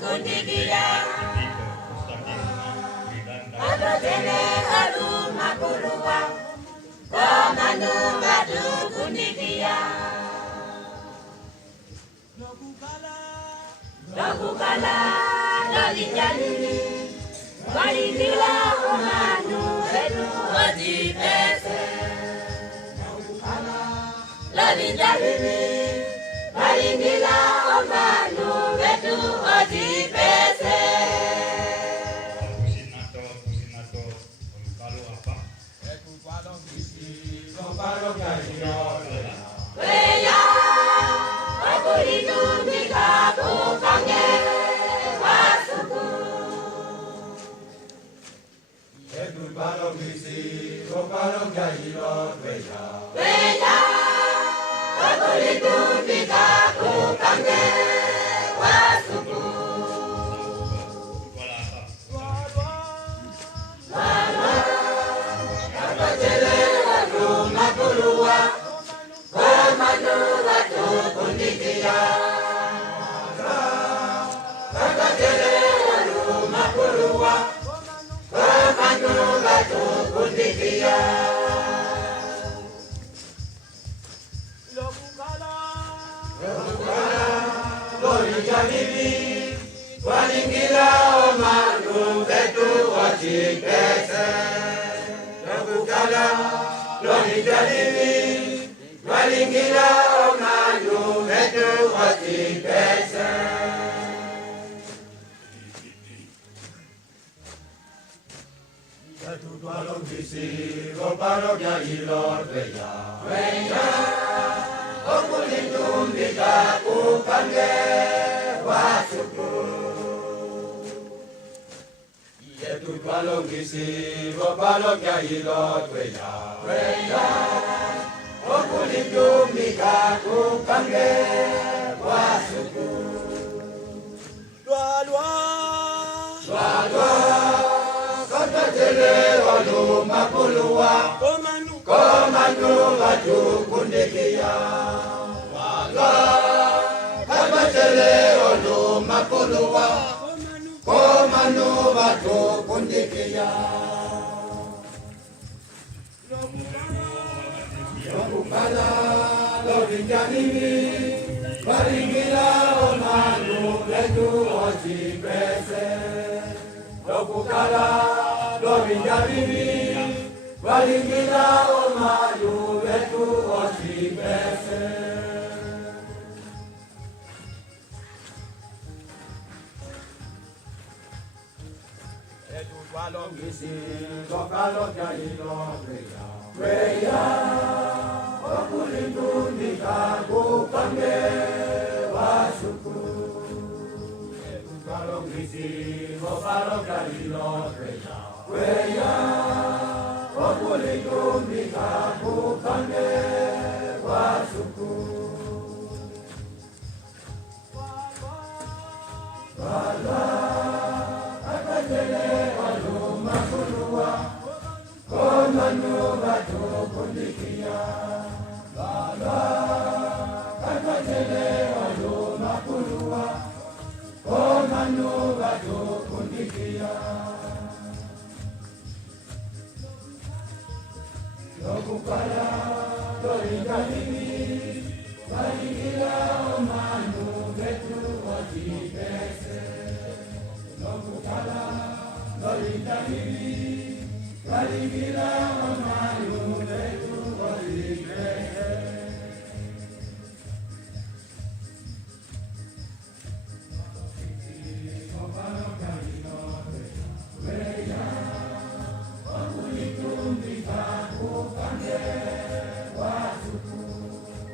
kundikia Adotene alu makulua Komanu batu kundikia Lokukala Lolinjanini Walindila omanu Edu ojipese Lolinjanini Walindila omanu Edu ojipese Kusinato Kalau apa? Kalau kisi Kalau kaya Weya Aku lindungi aku pange Wasuku Edu kalau kisi Kalau kaya Weya Aku lindungi aku pange Wasuku Walingila omanu betu wajibese Lokukala Lolijalibi Walingila omanu betu wajibese Yatu tualong bisi Gopalo ya ilor beya Okulindung bika ukange Wasuku Yetu tualong bisi Gopalo ya ilor beya Okulindung bika ukange Wasuku Dua Kata jele olu mapulua Komanu batu kundikia Kata jele olu mapulua Komanu batu kundikia Lokukala Lolinjanini Walingila omanu betu ojibese Lokukala Lolinjanini Walingila omanu betu ojibese Edu walong isi Lokalo jailo Weya Okulinduni kaku pange Wasuku Edu walong isi Lokalo jailo Weya Okulinduni kaku pange Wasuku Wala Akajele walu makulua Komanu batu kundikia Wala Akajele walu makulua Komanu batu kundikia Lokukala Lolinjanini Walingila omanu betu ojibese Lokukala Lolinjanini Walingila